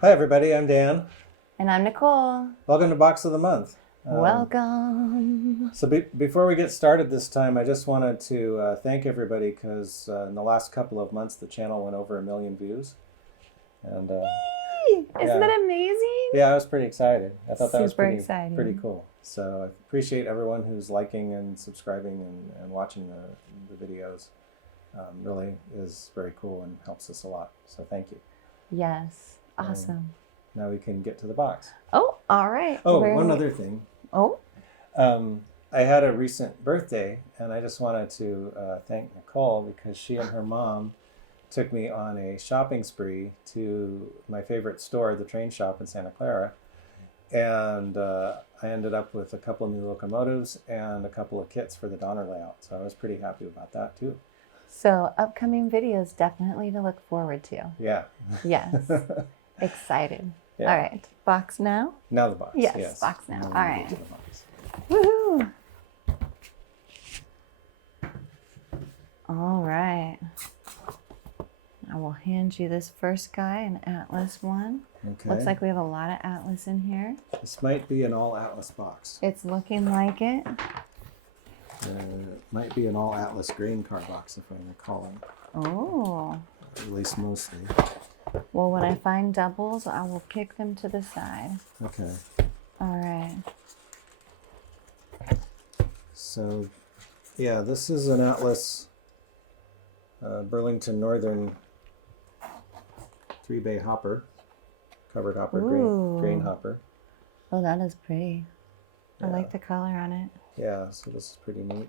Hi everybody, I'm Dan. And I'm Nicole. Welcome to Box of the Month. Welcome. So before we get started this time, I just wanted to thank everybody because in the last couple of months the channel went over 1 million views. And Isn't that amazing? yeah, I was pretty excited. I thought that was Super exciting. pretty cool. So I appreciate everyone who's liking and subscribing and watching the videos. Really is very cool and helps us a lot. So thank you. Yes. Awesome. Now we can get to the box. Oh, all right. Oh, one other thing. Oh? I had a recent birthday, and I just wanted to thank Nichole because she and her mom took me on a shopping spree to my favorite store, the Train Shop in Santa Clara. And I ended up with a couple of new locomotives and a couple of kits for the Donner layout. So I was pretty happy about that too. So upcoming videos definitely to look forward to. Yeah. Yes. Excited. Yeah. All right. Box now? Now the box. Yes, box now. We'll All get right. to the box. Woohoo! All right. I will hand you this first guy, an Atlas one. Okay. Looks like we have a lot of Atlas in here. This might be an all Atlas box. It's looking like it. It might be an all Atlas grain car box if I'm recalling. Oh. At least mostly. Well, when I find doubles, I will kick them to the side. Okay. All right. So, yeah, this is an Atlas Burlington Northern 3-bay hopper, covered hopper, grain hopper. Oh, that is pretty. I Yeah. like the color on it. Yeah, so this is pretty neat.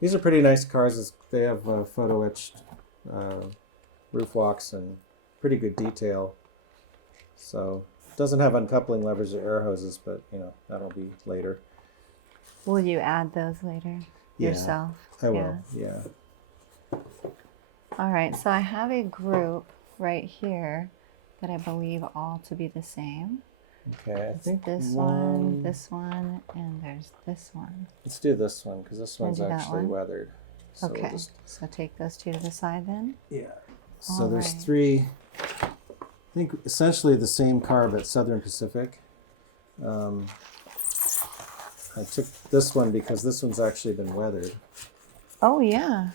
These are pretty nice cars. They have photo etched roof walks and pretty good detail. So it doesn't have uncoupling levers or air hoses, but you know that'll be later. Will you add those later yourself? I will. Yeah. All right. So I have a group right here that I believe all to be the same. Okay, I think this one, and there's this one. Let's do this one because this one's do that actually one? weathered. So Okay. So take those two to the side then. Yeah. So All there's right. 3, I think essentially the same car, but Southern Pacific. I took this one because this one's actually been weathered. Oh, yeah.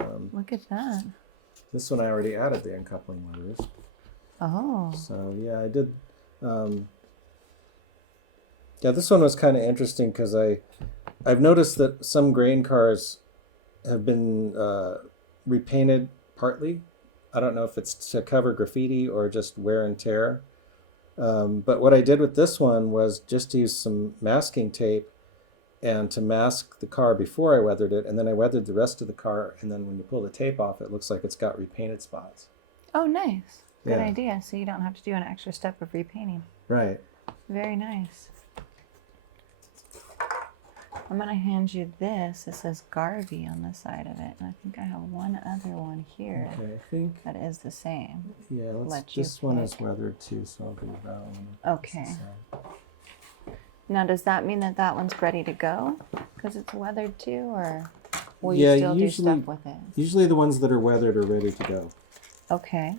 Um, Look at that. this one I already added the uncoupling levers. Oh. So yeah, I did. Yeah, this one was kind of interesting because I've noticed that some grain cars have been repainted partly. I don't know if it's to cover graffiti or just wear and tear. But what I did with this one was just to use some masking tape and to mask the car before I weathered it, and then I weathered the rest of the car, and then when you pull the tape off, it looks like it's got repainted spots. Oh, nice. Good Yeah. idea. So you don't have to do an extra step of repainting. Right. Very nice. I'm going to hand you this. It says Garvey on the side of it. And I think I have one other one here Okay, I think. that is the same. Yeah, Let you this one pick. is weathered too, so I'll do that one. Okay. So, Now, does that mean that that one's ready to go? Because it's weathered too? Or will Yeah, you still do usually- stuff with it? usually the ones that are weathered are ready to go. Okay.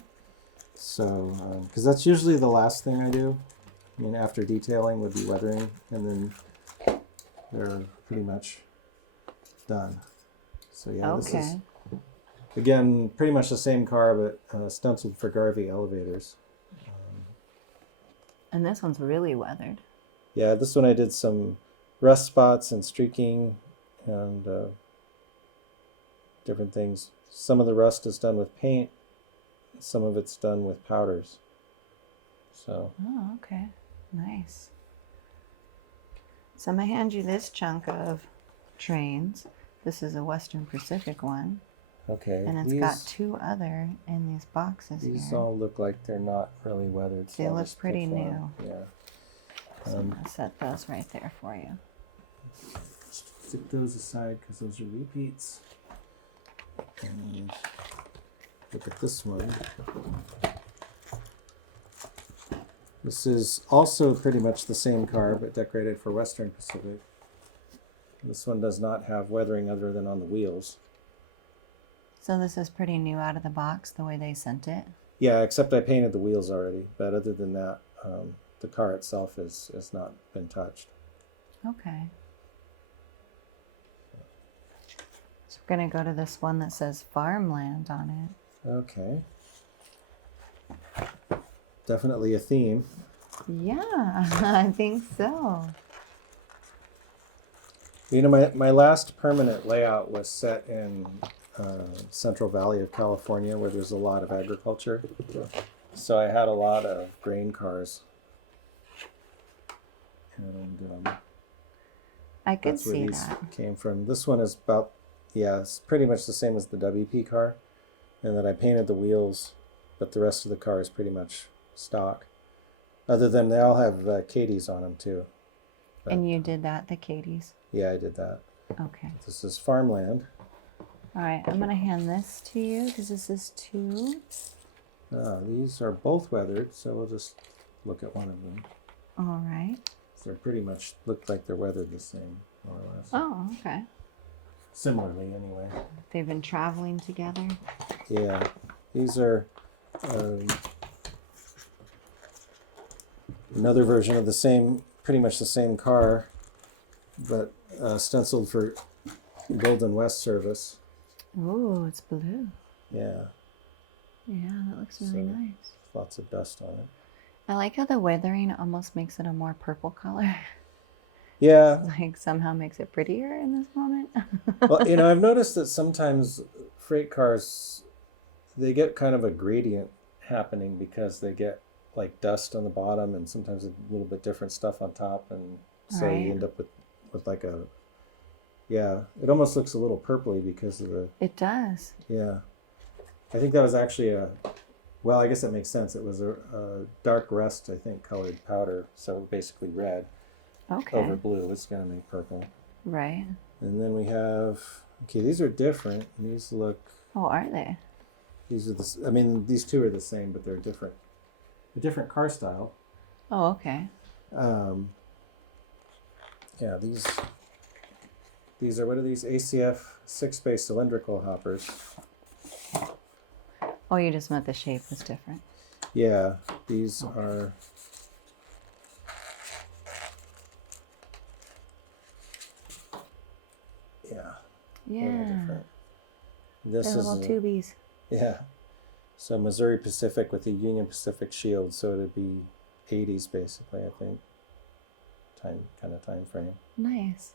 So, because that's usually the last thing I do. I mean, after detailing would be weathering, and then they're pretty much done. So yeah, this is, Okay. again, pretty much the same car, but stenciled for Garvey elevators. And this one's really weathered. Yeah, this one I did some rust spots and streaking and different things. Some of the rust is done with paint. Some of it's done with powders. So, Oh, okay. Nice. So I'm going to hand you this chunk of trains. This is a Western Pacific one. okay. And it's got 2 other in these boxes These here. all look like they're not really weathered. So They I'll look just pretty pick one. new. Yeah. So I'm going to set those right there for you. Stick those aside because those are repeats. And look at this one. This is also pretty much the same car, but decorated for Western Pacific. This one does not have weathering other than on the wheels. So this is pretty new out of the box, the way they sent it. Yeah, except I painted the wheels already. But other than that, the car itself is not been touched. Okay. So we're gonna go to this one that says farmland on it. Okay. Definitely a theme. Yeah, I think so. You know, my last permanent layout was set in Central Valley of California, where there's a lot of agriculture. So I had a lot of grain cars. And I could that's where see these that. came from. This one is about, yeah, it's pretty much the same as the WP car. And then I painted the wheels, but the rest of the car is pretty much stock. Other than they all have Katie's on them too. But, And you did that, the Katie's? yeah, I did that. Okay. This is farmland. All right, I'm gonna hand this to you because this is two. These are both weathered, so we'll just look at one of them. All right. They're pretty much look like they're weathered the same, more or less. Oh, okay. Similarly, anyway. They've been traveling together. Yeah, these are another version of the same, pretty much the same car, but stenciled for Golden West service. Oh, it's blue. Yeah. Yeah, that looks really So, nice. Lots of dust on it. I like how the weathering almost makes it a more purple color. Yeah. Like somehow makes it prettier in this moment. Well, you know, I've noticed that sometimes freight cars, they get kind of a gradient happening because they get like dust on the bottom and sometimes a little bit different stuff on top, and so Right. you end up with like a, yeah, it almost looks a little purpley because of the, It does. yeah. I think that was actually well, I guess that makes sense. It was a dark rust, I think, colored powder, so basically red Okay. over blue. It's gonna make purple. Right. And then we have, okay, these are different. These look, Oh, are they? these are I mean, these two are the same, but they're different. A different car style. Oh, okay. Yeah, these are, what are these? ACF 6-bay cylindrical hoppers. Oh, you just meant the shape was different. Yeah, these are, yeah, they're Yeah. different. This They're is, little tubies. yeah. So Missouri Pacific with the Union Pacific shield, so it'd be 80s basically, I think. Time frame. Nice.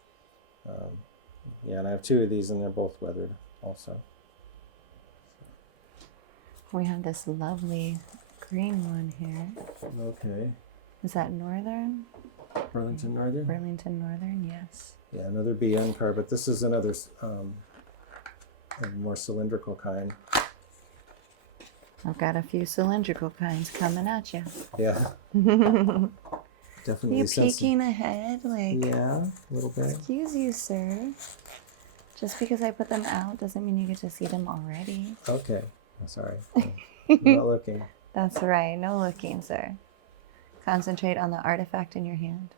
Yeah, and I have two of these, and they're both weathered also. We have this lovely green one here. Okay. Is that Northern? Burlington Northern? Burlington Northern, yes. Yeah, another BN car, but this is another a more cylindrical kind. I've got a few cylindrical kinds coming at you. Yeah. Definitely. You peeking ahead? Like, Yeah, a little bit. excuse you, sir. Just because I put them out doesn't mean you get to see them already. Okay. I'm sorry. I'm not looking. That's right. No looking, sir. Concentrate on the artifact in your hand.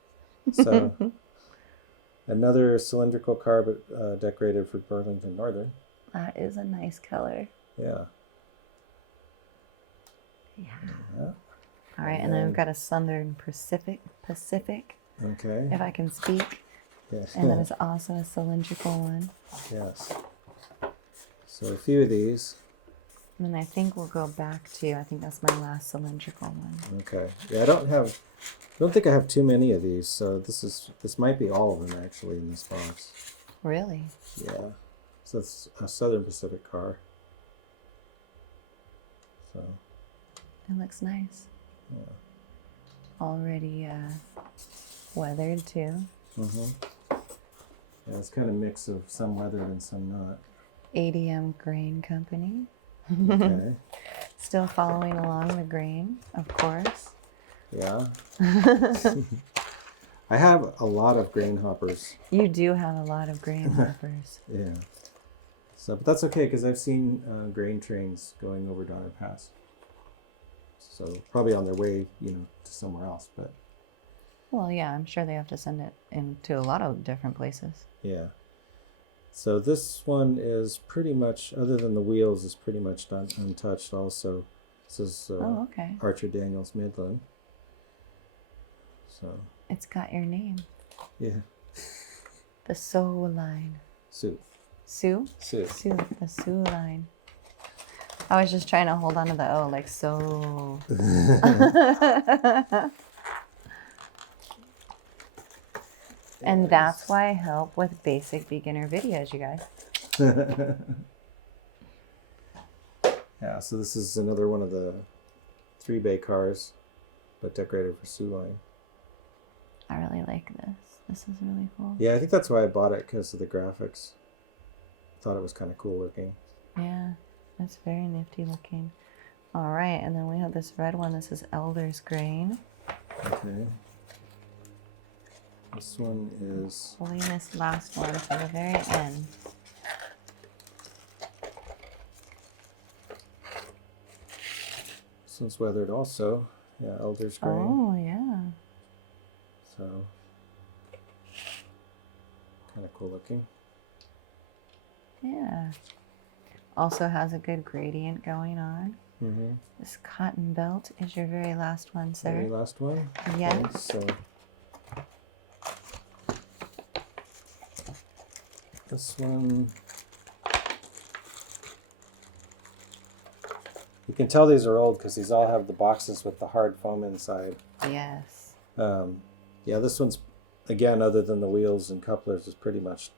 So, another cylindrical car, but decorated for Burlington Northern. That is a nice color. Yeah. Yeah. Yeah. All right, and then we've got a Southern Pacific, Okay. if I can speak. Yes. And then it's also a cylindrical one. Yes. So a few of these. And then I think we'll go back to, I think that's my last cylindrical one. Okay. Yeah, I don't think I have too many of these, so this might be all of them actually in this box. Really? Yeah. So it's a Southern Pacific car. So. It looks nice. Yeah. Already weathered too. Yeah, it's kind of a mix of some weathered and some not. ADM Grain Company. Okay. Still following along the grain, of course. Yeah. I have a lot of grain hoppers. You do have a lot of grain hoppers. Yeah. So, but that's okay because I've seen grain trains going over Donner Pass. So probably on their way, to somewhere else. But Well, yeah, I'm sure they have to send it into a lot of different places. yeah. So this one is pretty much, other than the wheels, is pretty much done untouched also. This is Oh, okay. Archer Daniels Midland. So It's got your name. yeah, The Soul line. Sue. Sue? Sue. Sue. The Sue line. I was just trying to hold on to the O, like so. And that's why I help with basic beginner videos, you guys. Yeah, so this is another one of the 3-bay cars, but decorated for Sue line. I really like this. This is really cool. Yeah, I think that's why I bought it, because of the graphics. Thought it was kind of cool looking. Yeah, it's very nifty looking. All right, and then we have this red one. This is Elder's Grain. Okay. This one is... Holding this last one for the very end. This one's weathered also. Yeah, Elder's Grain. Oh, yeah. So, kind of cool looking. Yeah. Also has a good gradient going on. Mm-hmm. This cotton belt is your very last one, sir. Very last one? Yes. Okay, so, this one... You can tell these are old because these all have the boxes with the hard foam inside. Yes. Yeah, this one's, again, other than the wheels and couplers, is pretty much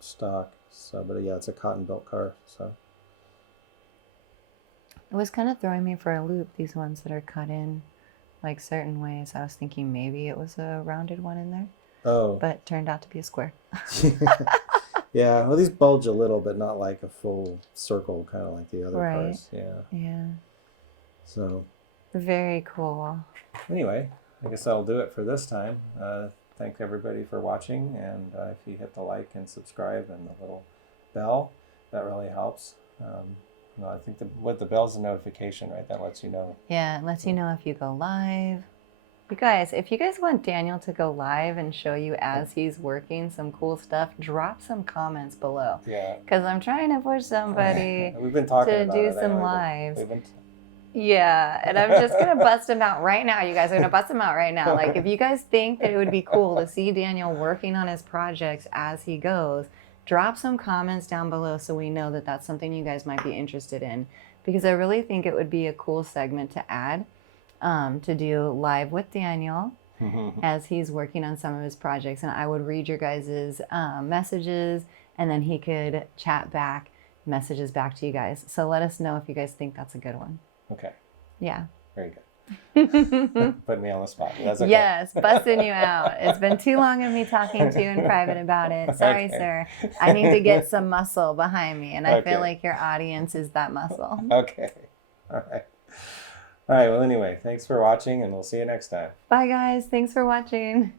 stock. So, but yeah, it's a cotton belt car. So It was kind of throwing me for a loop, these ones that are cut in like certain ways. I was thinking maybe it was a rounded one in there, oh, but turned out to be a square. yeah. Well, these bulge a little, but not like a full circle, kind of like the other Right. cars. Yeah. Yeah. So Very cool. anyway, I guess that'll do it for this time. Thank everybody for watching, and if you hit the like and subscribe and the little bell, that really helps. No, I think the bell's a notification, right? That lets you know. Yeah, it lets you know if you go live. You guys, if you guys want Daniel to go live and show you as he's working some cool stuff, drop some comments below. Yeah. Because I'm trying to push somebody We've been talking to about do it some anyway, but lives. we've been Yeah, and I'm just going to bust them out right now. You guys are going to bust them out right now. Like, if you guys think that it would be cool to see Daniel working on his projects as he goes, drop some comments down below so we know that that's something you guys might be interested in. Because I really think it would be a cool segment to add, to do live with Daniel as he's working on some of his projects. And I would read your guys' messages, and then he could chat back, messages back to you guys. So let us know if you guys think that's a good one. Okay. Yeah. Very good. Put me on the spot. That's okay. Yes, busting you out. It's been too long of me talking to you in private about it. Sorry, Okay. sir. I need to get some muscle behind me, and I Okay. feel like your audience is that muscle. Okay. All right. All right. Well, anyway, thanks for watching, and we'll see you next time. Bye, guys. Thanks for watching.